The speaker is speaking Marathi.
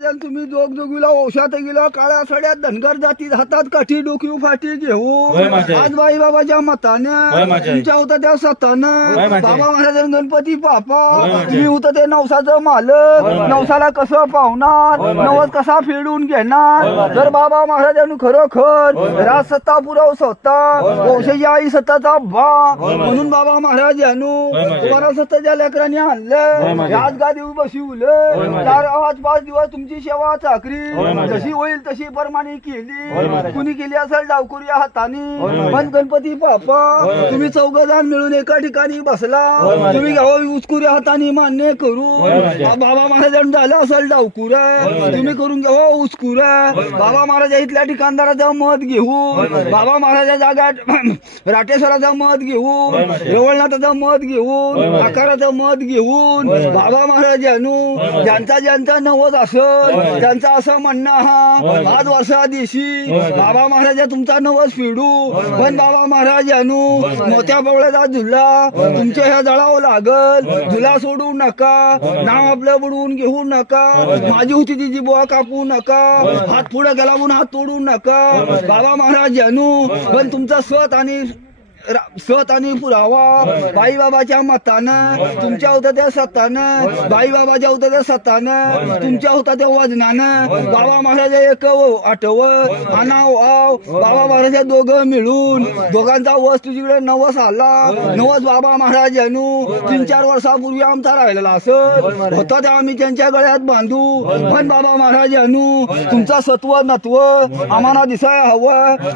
तुम्ही जोग जोगीला औषात गेलो काळ्या सड्यात धनगर जाती हातात काठी डोकी फाटी घेऊन आज बाई बाबाच्या मतानं तुमच्या होता त्या सतानं बाबा महाराज गणपती बाप्पा तुम्ही होता ते नवसाचं मालक नवसाला कसं पावणार नवस कसा फेडून घेणार जर बाबा महाराजांनी खरोखर राज सत्ता पुरव सत्ता वंशाची आई सत्ताचा बा म्हणून बाबा महाराज यांनू तुम्हाला सत्ताच्या लेकरांनी आणलं राज गादी बसवलं 4-5 दिवस तुमची सेवा चाकरी जशी होईल तशी परमाने केली कुणी केली असेल डावकुरी हाताने पण गणपती बाप्पा तुम्ही 4 जण मिळून एका ठिकाणी बसला तुम्ही घ्यावं उचकुऱ्या हाताने मान्य करू बाबा महाराजांनी झालं असेल डावकुऱ्या तुम्ही करून घ्यावं उचकुऱ्या बाबा महाराजा इथल्या ठिकाणदाराचं मत घेऊन बाबा महाराजा जागा राटेश्वराचं मत घेऊन रेवळनाथाचं मत घेऊन आकाराचं मत घेऊन बाबा महाराजांनी ज्यांचा नवस असेल त्यांचा असं म्हणणं हा 5 वर्षा दिवशी बाबा महाराजा तुमचा नवस फेडू पण बाबा महाराजांनो मोठ्या बवळ्याचा झुला तुमच्या ह्या जळावं लागल झुला सोडू नका नाव आपलं बुडवून घेऊ नका माझी होती ती जिबवा कापू नका हात पुढे गेला म्हणून हात तोडू नका बाबा महाराजांनो पण तुमचा सत आणि पुरावा बाई बाबाच्या मतानं तुमच्या होता त्या सत्तानं बाई बाबाच्या होता त्या सत्तानं तुमच्या होता त्या वजनानं बाबा महाराजा एक आठव आव बाबा महाराजा दोघं मिळून दोघांचा वस तुझीकडे नवस आला नवस बाबा महाराजांनो 3-4 वर्षापूर्वी आमचा राहिलेला असत होता त्या आम्ही त्यांच्या गळ्यात बांधू पण बाबा महाराजांनो तुमचा सत्व नत्व आम्हाला दिसाय हवं